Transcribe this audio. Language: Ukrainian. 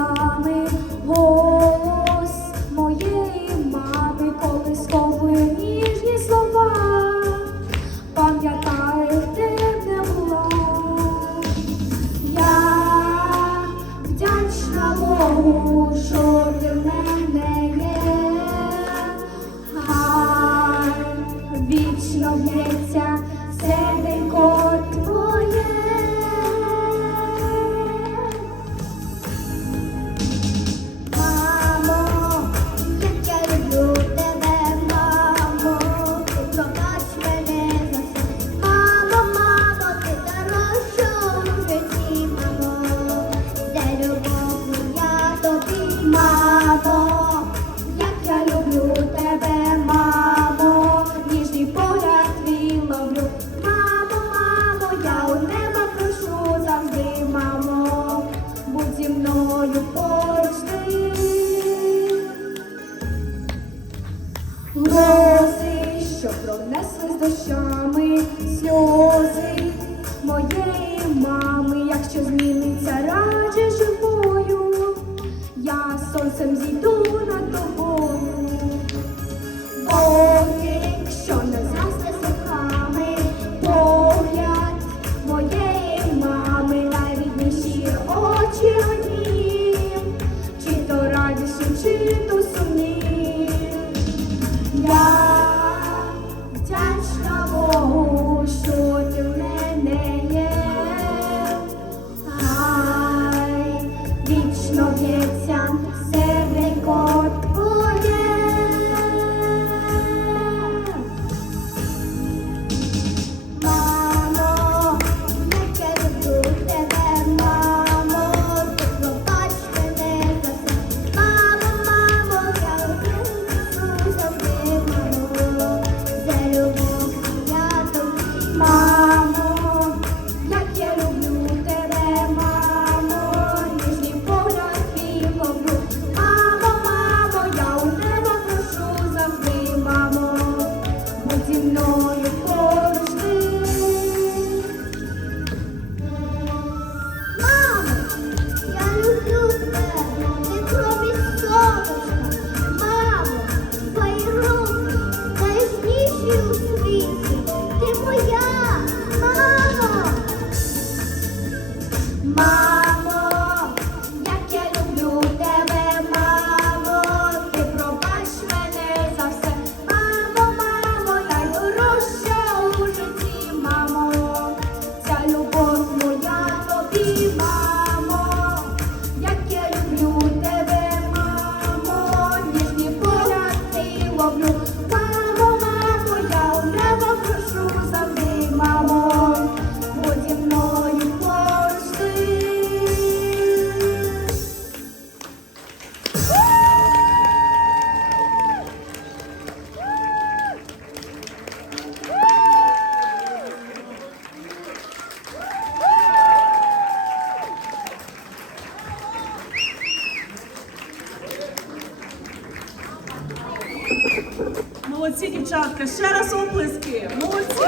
coming. Проси, що пронесли з дощами сльози моєї мами, якщо зміни. Молодці, дівчатка. Ще раз оплески. Молодці.